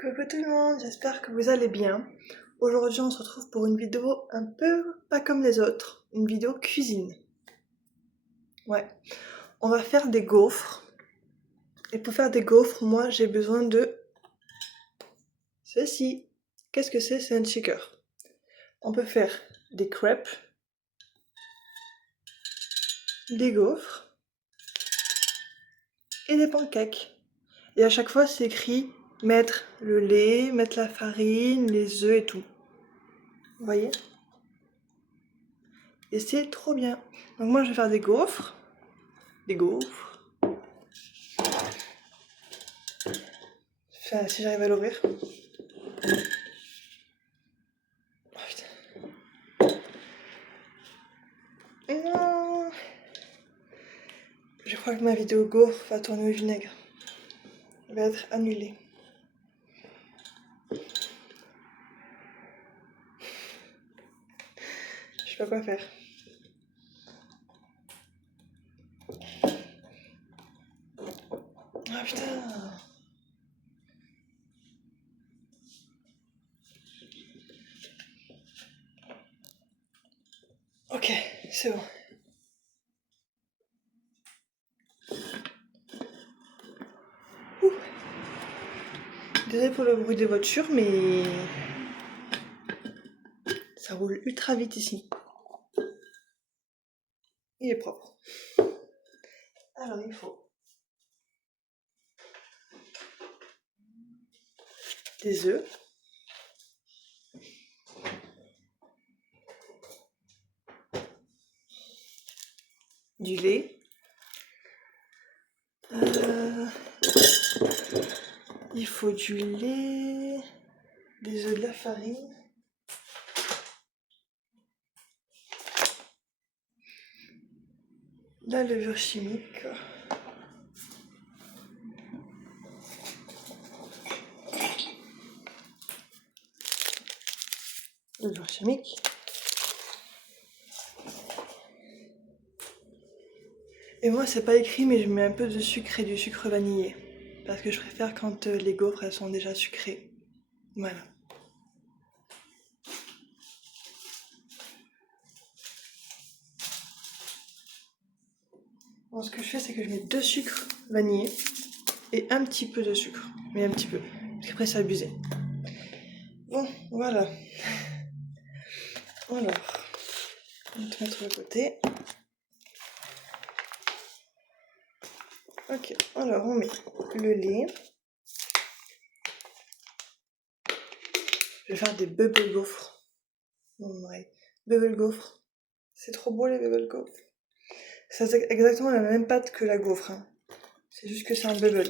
Coucou tout le monde, j'espère que vous allez bien. Aujourd'hui on se retrouve pour une vidéo un peu pas comme les autres, une vidéo cuisine. Ouais, on va faire des gaufres. Et pour faire des gaufres, moi j'ai besoin de ceci. Qu'est-ce que c'est? C'est un shaker. On peut faire des crêpes, des gaufres et des pancakes. Et à chaque fois c'est écrit mettre le lait, mettre la farine, les œufs et tout. Vous voyez? Et c'est trop bien. Donc moi je vais faire des gaufres. Des gaufres. Enfin, si j'arrive à l'ouvrir. Oh putain. Non. Je crois que ma vidéo gaufre va tourner au vinaigre. Elle va être annulée. Je sais pas quoi faire. Ah putain. Ok, c'est bon. Ouh. Désolée pour le bruit des voitures, mais ça roule ultra vite ici. Il est propre. Alors il faut des œufs, du lait, il faut du lait, des œufs, de la farine, la levure chimique, levure chimique. Et moi c'est pas écrit mais je mets un peu de sucre et du sucre vanillé. Parce que je préfère quand les gaufres elles sont déjà sucrées. Voilà. Bon, ce que je fais c'est que je mets 2 sucres vanillés et un petit peu de sucre. Mais un petit peu. Parce qu'après c'est abusé. Bon, voilà. Alors, on va te mettre de côté. Ok, alors on met le lait. Je vais faire des bubble gaufres. Mon oreille. Bubble gaufres. C'est trop beau les bubble gaufres. C'est exactement la même pâte que la gaufre. Hein. C'est juste que c'est un bubble.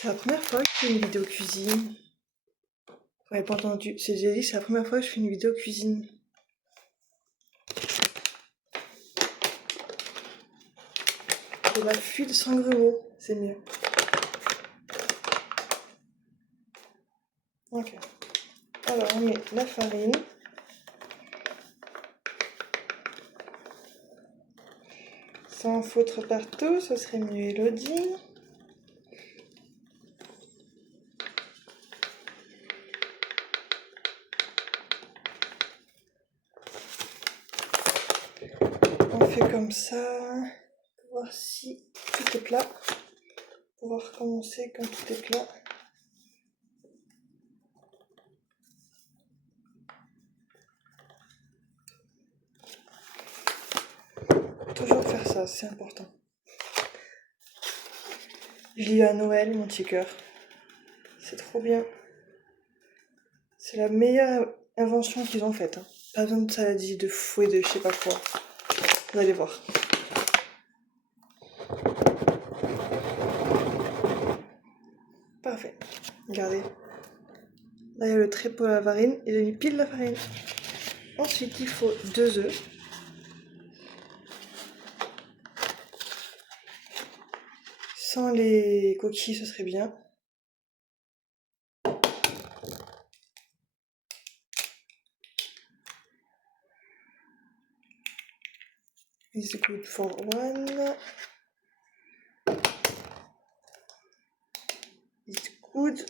C'est la première fois que je fais une vidéo cuisine. Vous n'avez pas entendu. J'ai dit que c'est la première fois que je fais une vidéo cuisine. De la fuite sans grumeaux, c'est mieux. Ok. Alors on met la farine. Sans foutre partout, ce serait mieux, Elodie. On fait comme ça, pour voir si tout est plat. Pour voir comment c'est quand tout est plat. Toujours faire ça, c'est important. Je lis à Noël, mon petit cœur. C'est trop bien. C'est la meilleure invention qu'ils ont faite. Hein. Pas besoin de saladier, de fouet, de je sais pas quoi. Vous allez voir. Parfait. Regardez. Là, il y a le trait pour la farine et j'ai mis pile la farine. Ensuite, il faut 2 œufs. Sans les coquilles, ce serait bien. is good for 1. It's good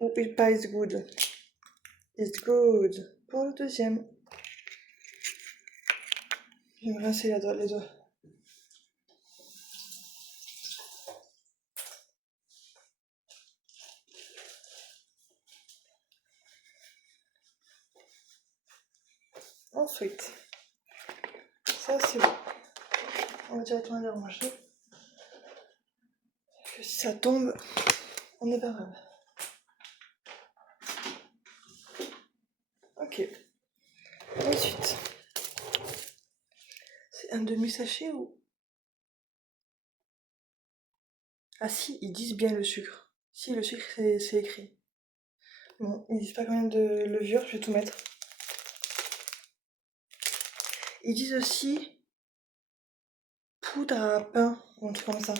ou pas is good. It's good pour le deuxième. Je vais me rincer les doigts. Ensuite, ça c'est bon. On va directement les ranger. Que si ça tombe, on n'est pas grave. Ok. Ensuite, c'est un demi-sachet ou... Ah si, ils disent bien le sucre. Si, le sucre c'est écrit. Bon, ils disent pas combien de levure, je vais tout mettre. Ils disent aussi poudre à pain, ou un truc comme ça.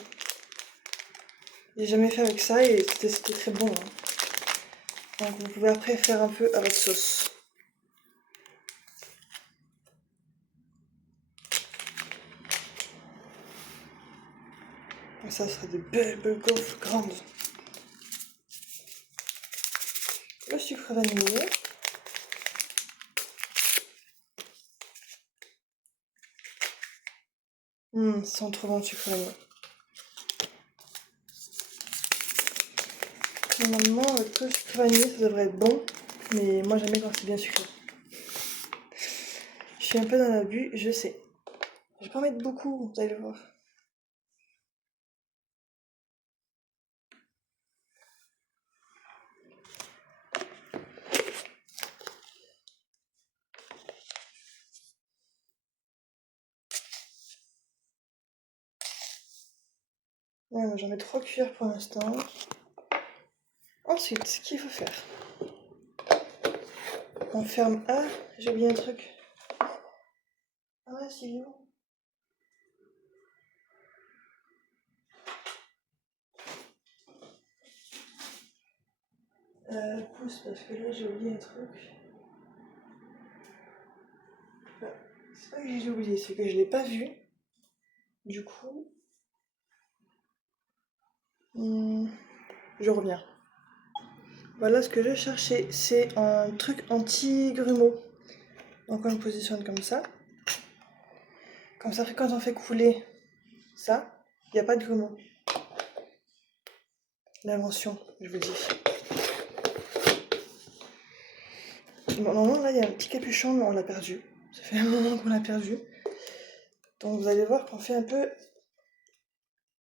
J'ai jamais fait avec ça et c'était très bon. Hein. Donc vous pouvez après faire un peu à votre sauce. Et ça sera des belles gaufres grandes. Le sucre vanillé. Ça sent trop bon le sucre vanillé. Normalement, avec le sucre vanillé, ça devrait être bon. Mais moi, j'aime bien quand c'est bien sucré. Je suis un peu dans l'abus, je sais. Je vais pas en mettre beaucoup, vous allez le voir. Ouais, j'en mets 3 cuillères pour l'instant. Ensuite, ce qu'il faut faire. On ferme. Ah, j'ai oublié un truc. Ah ouais, c'est où? Pousse, parce que là j'ai oublié un truc. Enfin, c'est pas que j'ai oublié, c'est que je l'ai pas vu. Du coup, je reviens. Voilà ce que je cherchais, c'est un truc anti-grumeaux. Donc on le positionne comme ça. Comme ça, quand on fait couler ça, il n'y a pas de grumeaux. L'invention, je vous dis. Bon, normalement là il y a un petit capuchon, mais on l'a perdu. Ça fait un moment qu'on l'a perdu. Donc vous allez voir qu'on fait un peu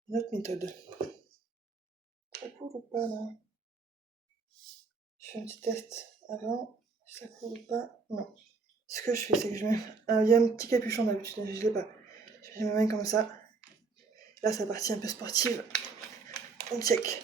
notre méthode. Ça coule ou pas là? Je fais un petit test avant. Si ça coule ou pas? Non. Ce que je fais, c'est que je mets. Il y a un petit capuchon d'habitude, je l'ai pas. Je mets mes mains comme ça. Là, c'est la partie un peu sportive. On check.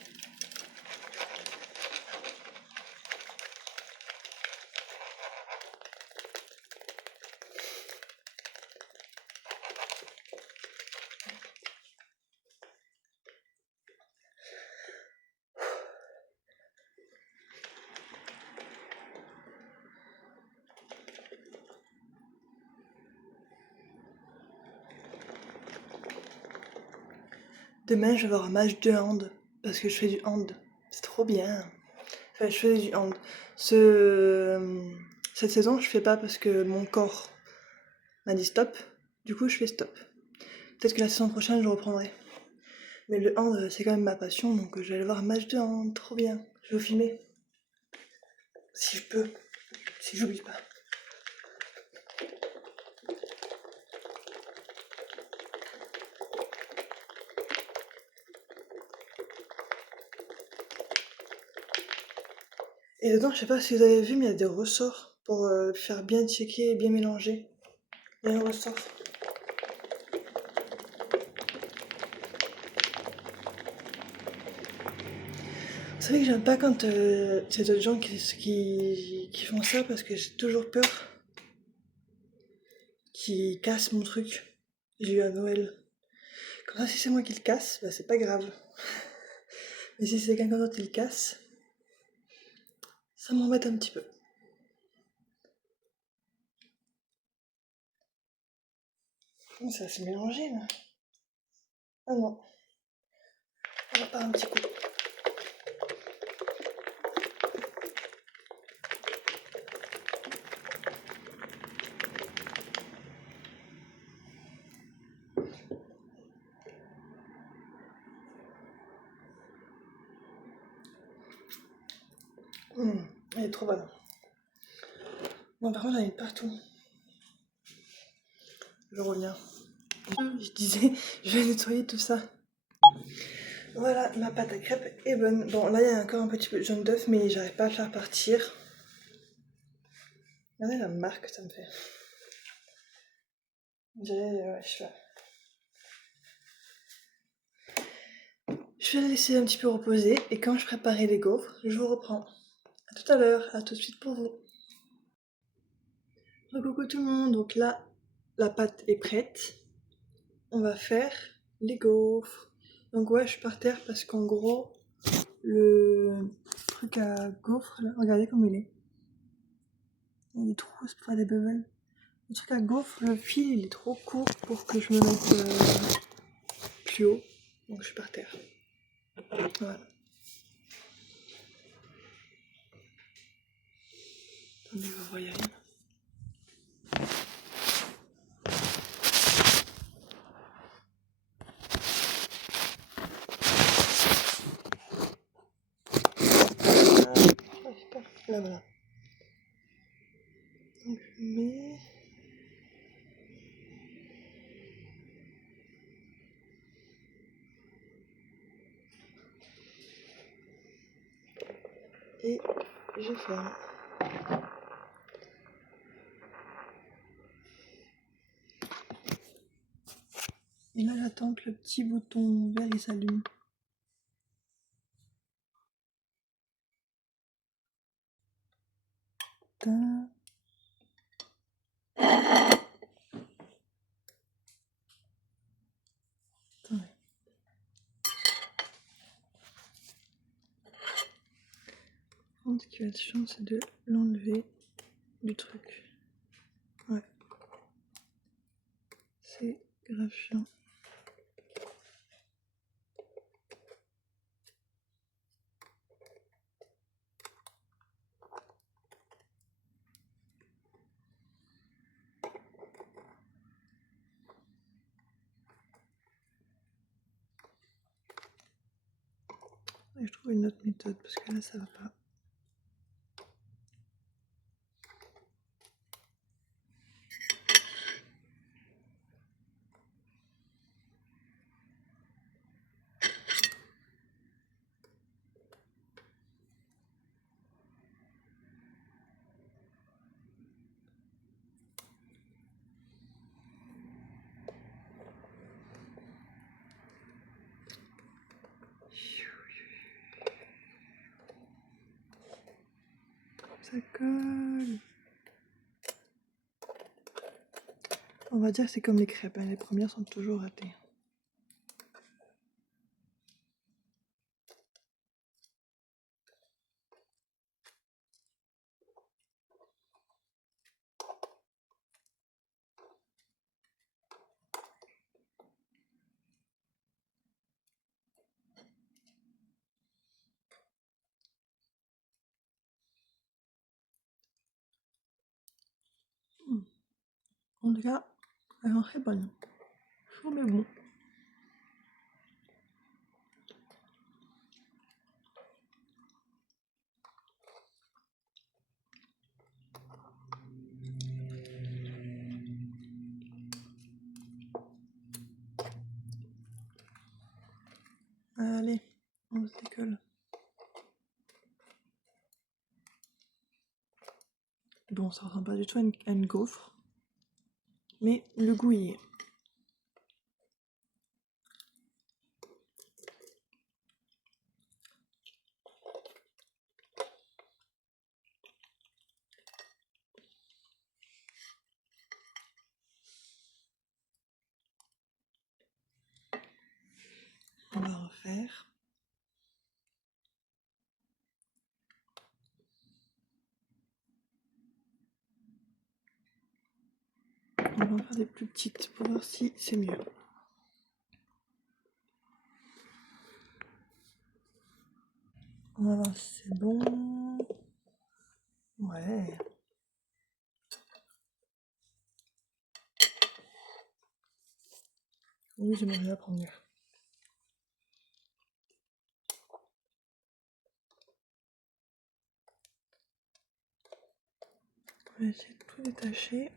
Demain, je vais avoir un match de hand. Parce que je fais du hand. C'est trop bien. Enfin, je fais du hand. Cette saison, je fais pas parce que mon corps m'a dit stop. Du coup, je fais stop. Peut-être que la saison prochaine, je reprendrai. Mais le hand, c'est quand même ma passion, donc je vais aller voir un match de hand. Trop bien. Je vais vous filmer. Si je peux. Si j'oublie pas. Et dedans, je sais pas si vous avez vu, mais il y a des ressorts pour faire bien checker et bien mélanger. Il y a un ressort. Vous savez que j'aime pas quand c'est d'autres gens qui font ça parce que j'ai toujours peur qu'ils cassent mon truc. J'ai eu à Noël. Comme ça, si c'est moi qui le casse, bah c'est pas grave. Mais si c'est quelqu'un d'autre qui le casse, ça m'embête un petit peu. Ça va se mélanger là. Ah non. On va pas un petit coup. Elle est trop bonne. Bon, par contre, j'en ai partout. Je reviens. Je disais, je vais nettoyer tout ça. Voilà, ma pâte à crêpes est bonne. Bon, là, il y a encore un petit peu de jaune d'œuf, mais j'arrive pas à le faire partir. Regardez la marque que ça me fait. On dirait, ouais, je vais la laisser un petit peu reposer. Et quand je préparerai les gaufres, je vous reprends. A tout à l'heure, à tout de suite pour vous. Coucou tout le monde, donc là, la pâte est prête. On va faire les gaufres. Donc ouais, je suis par terre parce qu'en gros, le truc à gaufres, là, regardez comme il est. Il est trop, c'est pour faire des bubbles. Le truc à gaufres, le fil, il est trop court pour que je me mette plus haut. Donc je suis par terre. Voilà. Attendez, vous voyez rien. Là, voilà. Donc je mets... Et je ferme. Et là, j'attends que le petit bouton vert il s'allume. Attendez. Ce qui va être chiant, c'est de l'enlever du truc. Ouais. C'est grave chiant. Et je trouve une autre méthode parce que là ça va pas. Ça colle. On va dire que c'est comme les crêpes, hein. Les premières sont toujours ratées. En tout cas, elles sont très bonnes. Chaud mais bon. Allez, on se décolle. Bon, ça ressemble pas du tout à une gaufre. Mais le goût y est. On va refaire. va en faire des plus petites pour voir si c'est mieux. On va voir si c'est bon. Ouais. Oui, j'aimerais bien prendre mieux. On va essayer de tout détacher.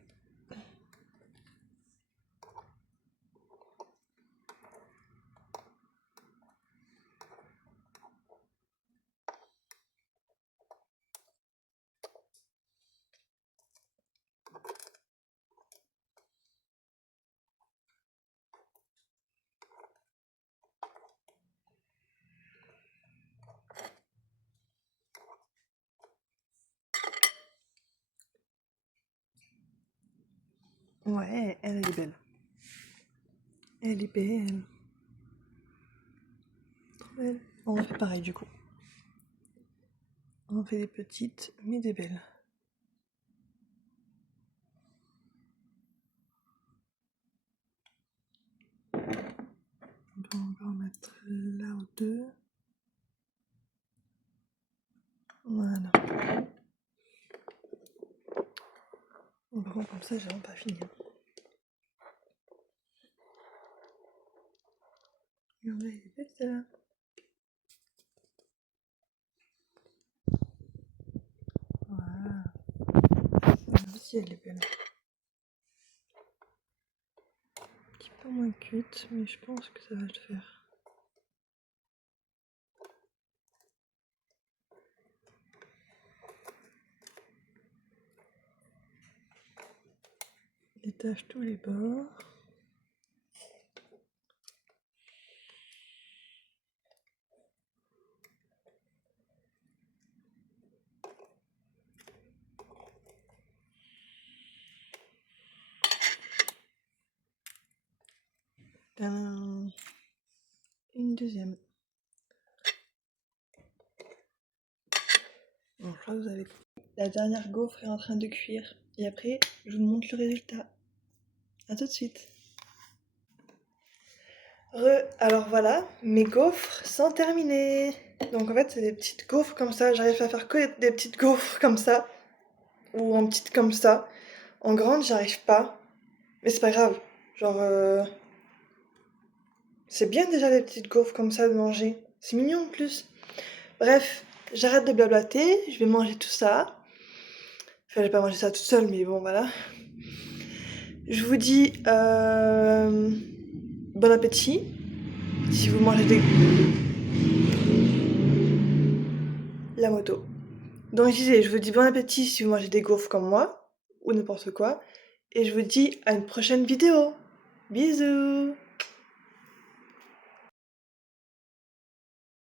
Ouais, elle est belle. Elle est belle. Trop belle. On fait pareil du coup. On fait des petites, mais des belles. On peut encore mettre là ou deux. Voilà. Par contre, comme ça, j'ai vraiment pas fini. Et on va y faire ça. Voilà. Celle aussi, elle est belle. Un petit peu moins cuite, mais je pense que ça va le faire. Détache tous les bords. Tadam. Une deuxième. Bon, je crois que vous avez... La dernière gaufre est en train de cuire. Et après, je vous montre le résultat. A tout de suite. Alors voilà, mes gaufres sont terminées. Donc en fait, c'est des petites gaufres comme ça. J'arrive à faire que des petites gaufres comme ça. Ou en petites comme ça. En grande, j'arrive pas. Mais c'est pas grave. Genre, c'est bien déjà les petites gaufres comme ça de manger. C'est mignon en plus. Bref, j'arrête de blablater. Je vais manger tout ça. Enfin, je vais pas manger ça toute seule, mais bon, voilà. Je vous dis bon appétit. Si vous mangez des... La moto. Donc je disais, je vous dis bon appétit si vous mangez des gaufres comme moi, ou n'importe quoi, et je vous dis à une prochaine vidéo. Bisous!